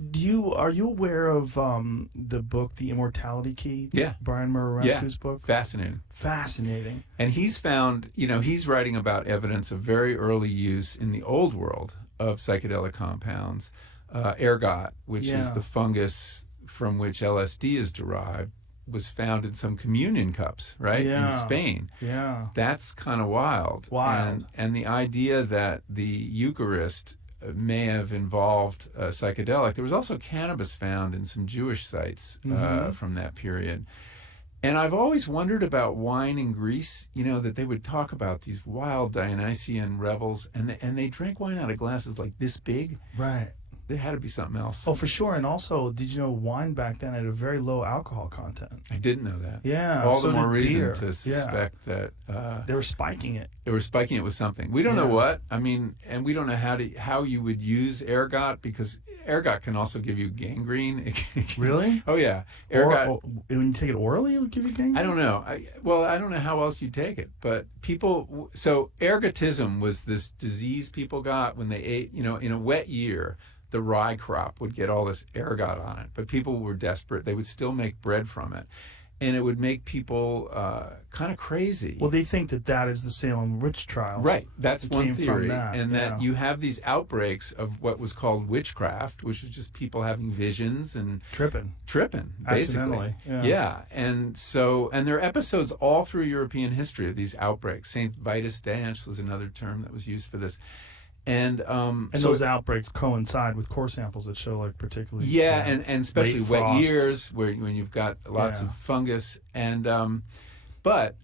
Are you aware of the book The Immortality Key? Yeah. Brian Muraresku's book? Fascinating. And he's found, he's writing about evidence of very early use in the old world of psychedelic compounds. Ergot, which is the fungus from which LSD is derived, was found in some communion cups, right? In Spain. Yeah. That's kind of wild. And the idea that the Eucharist may have involved a psychedelic. There was also cannabis found in some Jewish sites from that period. And I've always wondered about wine in Greece, that they would talk about these wild Dionysian revels, and they drank wine out of glasses like this big. Right. There had to be something else. Oh, for sure. And also, did you know wine back then had a very low alcohol content? I didn't know that. Yeah. All the more reason to suspect that... they were spiking it. They were spiking it with something. We don't know what. I mean, and we don't know how you would use ergot, because ergot can also give you gangrene. Really? Oh, yeah. Ergot... Or when you take it orally, it would give you gangrene? I don't know. I don't know how else you take it. But people... So ergotism was this disease people got when they ate, in a wet year. The rye crop would get all this ergot on it, but people were desperate. They would still make bread from it, and it would make people kind of crazy. Well, they think that is the Salem witch trials. Right, that's one theory, that you have these outbreaks of what was called witchcraft, which was just people having visions and tripping, basically. Yeah, and there are episodes all through European history of these outbreaks. Saint Vitus Dance was another term that was used for this. And those outbreaks coincide with core samples that show particularly and especially wet years when you've got lots of fungus, and but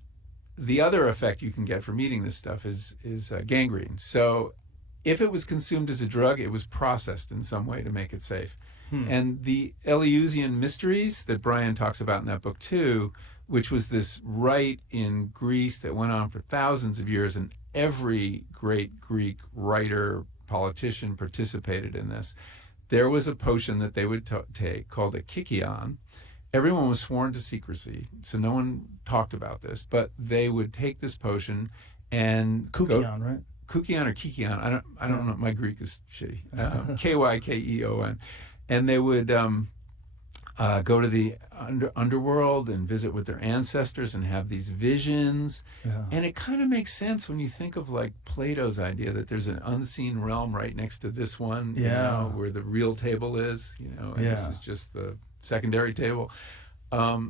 the other effect you can get from eating this stuff is gangrene. So if it was consumed as a drug, it was processed in some way to make it safe. And the Eleusinian mysteries that Brian talks about in that book too, which was this rite in Greece that went on for thousands of years, and every great Greek writer, politician participated in this. There was a potion that they would take called a kykeon. Everyone was sworn to secrecy, so no one talked about this, but they would take this potion and... Kykeon, right? Kykeon or kykeon, I don't know, my Greek is shitty. Kykeon. And they would go to the underworld and visit with their ancestors and have these visions. And it kind of makes sense when you think of Plato's idea that there's an unseen realm right next to this one, where the real table is, and this is just the secondary table. But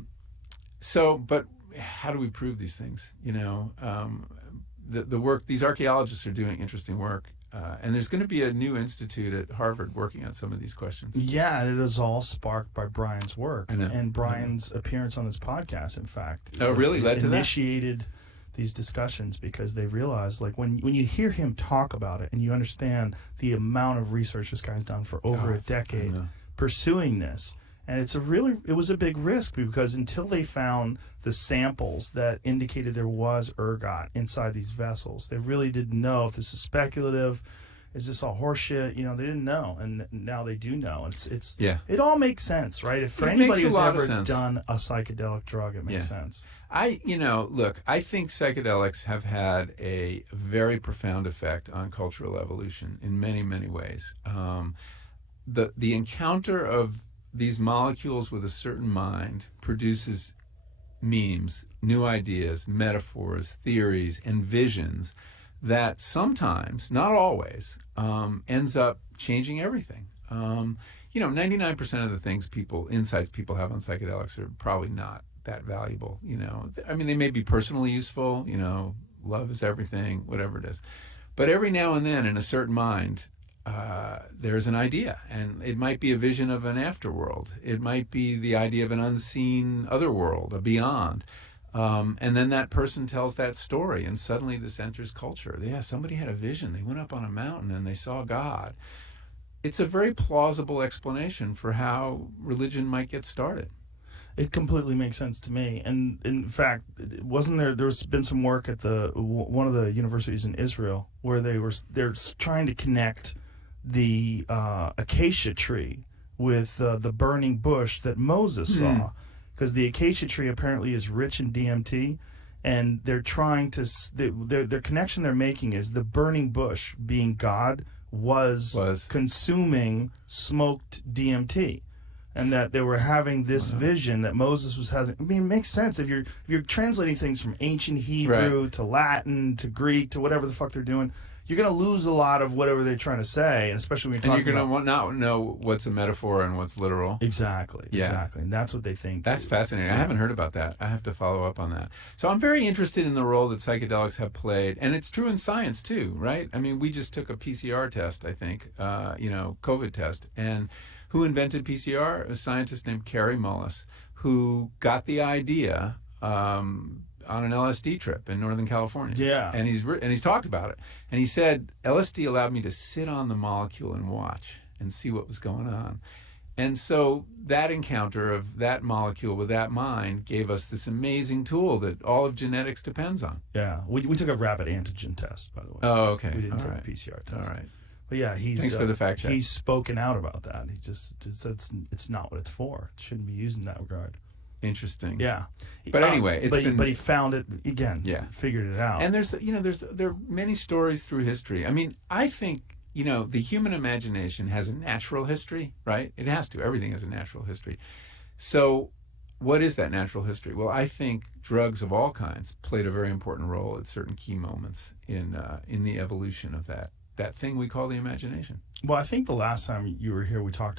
how do we prove these things? The work, these archaeologists are doing interesting work. And there's going to be a new institute at Harvard working on some of these questions. Yeah, and it is all sparked by Brian's work. I know. And Brian's appearance on this podcast, in fact. Oh, really? Led to that? Initiated these discussions because they realized, when you hear him talk about it and you understand the amount of research this guy's done for over a decade pursuing this, and it was a big risk because until they found the samples that indicated there was ergot inside these vessels, they really didn't know if this was speculative. Is this all horseshit? They didn't know, and now they do know. It all makes sense, right? For anybody who's ever done a psychedelic drug, it makes sense. I think psychedelics have had a very profound effect on cultural evolution in many, many ways. The encounter of these molecules with a certain mind produces memes, new ideas, metaphors, theories, and visions that sometimes, not always, ends up changing everything. 99% of the things insights people have on psychedelics are probably not that valuable. They may be personally useful, love is everything, whatever it is. But every now and then in a certain mind, there's an idea, and it might be a vision of an afterworld. It might be the idea of an unseen otherworld, a beyond. And then that person tells that story, and suddenly this enters culture. Yeah, somebody had a vision. They went up on a mountain and they saw God. It's a very plausible explanation for how religion might get started. It completely makes sense to me. And in fact, there's been some work at one of the universities in Israel where they're trying to connect the acacia tree with the burning bush that Moses saw, because the acacia tree apparently is rich in DMT, and they're trying to their connection they're making is the burning bush being God was consuming smoked DMT. And that they were having this vision that Moses was having. I mean, it makes sense if you're translating things from ancient Hebrew to Latin to Greek to whatever the fuck they're doing. You're going to lose a lot of whatever they're trying to say, and especially when you're talking about... And you're going to not know what's a metaphor and what's literal. Exactly. And that's what they think. That's fascinating. I haven't heard about that. I have to follow up on that. So I'm very interested in the role that psychedelics have played, and it's true in science too, right? I mean, we just took a PCR test, I think, COVID test, and who invented PCR? A scientist named Kary Mullis, who got the idea... on an LSD trip in Northern California. Yeah. And he's talked about it. And he said, LSD allowed me to sit on the molecule and watch and see what was going on. And so that encounter of that molecule with that mind gave us this amazing tool that all of genetics depends on. Yeah. We took a rapid antigen test, by the way. Oh, okay. We didn't take a PCR test. All right. But yeah, thanks for the fact check. He's spoken out about that. He just said it's not what it's for. It shouldn't be used in that regard. Interesting. Yeah, but anyway, but he found it again. Yeah, figured it out. And there are many stories through history. I mean, I think the human imagination has a natural history, right? It has to. Everything has a natural history. So, what is that natural history? Well, I think drugs of all kinds played a very important role at certain key moments in the evolution of that thing we call the imagination. Well, I think the last time you were here, we talked